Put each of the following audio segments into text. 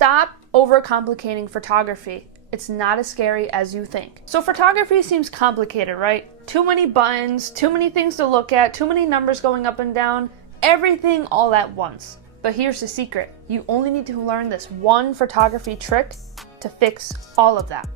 Stop overcomplicating photography. It's not as scary as you think. So photography seems complicated, right? Too many buttons, too many things to look at, too many numbers going up and down, everything all at once. But here's the secret. You only need to learn this one photography trick to fix all of that.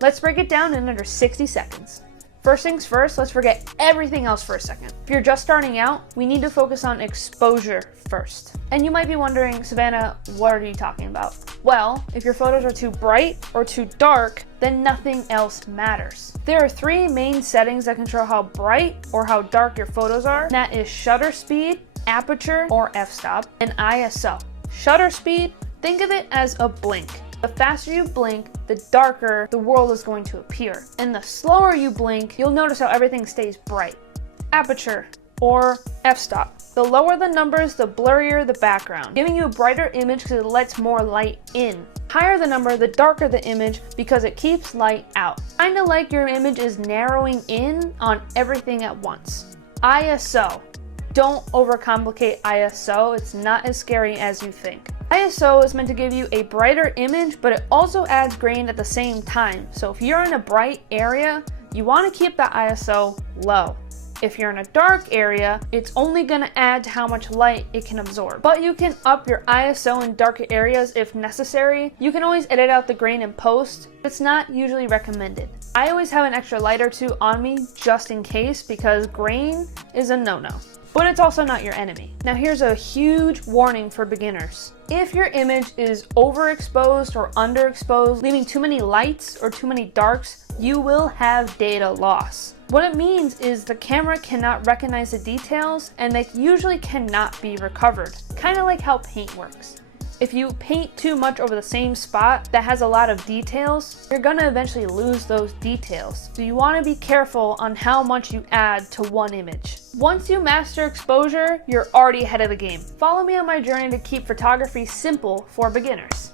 Let's break it down in under 60 seconds. First things first, let's forget everything else for a second. If you're just starting out, we need to focus on exposure first. And you might be wondering, Savannah, what are you talking about? Well, if your photos are too bright or too dark, then nothing else matters. There are three main settings that control how bright or how dark your photos are. And that is shutter speed, aperture or f-stop, and ISO. Shutter speed, think of it as a blink. The faster you blink, the darker the world is going to appear. And the slower you blink, you'll notice how everything stays bright. Aperture, or f-stop. The lower the numbers, the blurrier the background, giving you a brighter image because it lets more light in. Higher the number, the darker the image because it keeps light out. Kinda like your image is narrowing in on everything at once. ISO. Don't overcomplicate ISO, it's not as scary as you think. ISO is meant to give you a brighter image, but it also adds grain at the same time. So if you're in a bright area, you want to keep that ISO low. If you're in a dark area, it's only going to add to how much light it can absorb. But you can up your ISO in darker areas if necessary. You can always edit out the grain in post. It's not usually recommended. I always have an extra light or two on me just in case because grain is a no-no. But it's also not your enemy. Now here's a huge warning for beginners. If your image is overexposed or underexposed, leaving too many lights or too many darks, you will have data loss. What it means is the camera cannot recognize the details and they usually cannot be recovered. Kind of like how paint works. If you paint too much over the same spot that has a lot of details, you're gonna eventually lose those details. So you wanna be careful on how much you add to one image. Once you master exposure, you're already ahead of the game. Follow me on my journey to keep photography simple for beginners.